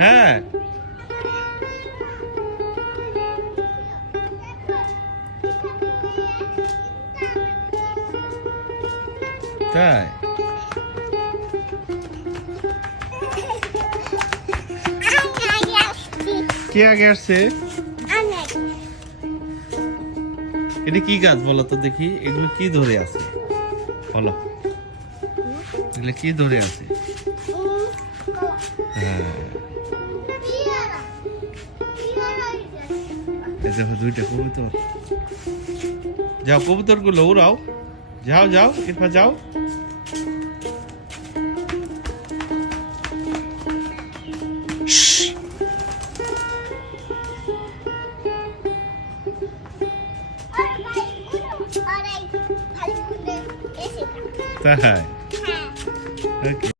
হ্যাঁ তাই কে আগে আসছে? এটা কি গাছ বলো তো দেখি, এগুলো কি ধরে আছে বলো, এগুলো কি ধরে আছে? হ্যাঁ এই দেখো দুইটা কবুতর, যাও কবুতর গুলো উড়াও, যাও যাও ইরফা যাও। তাই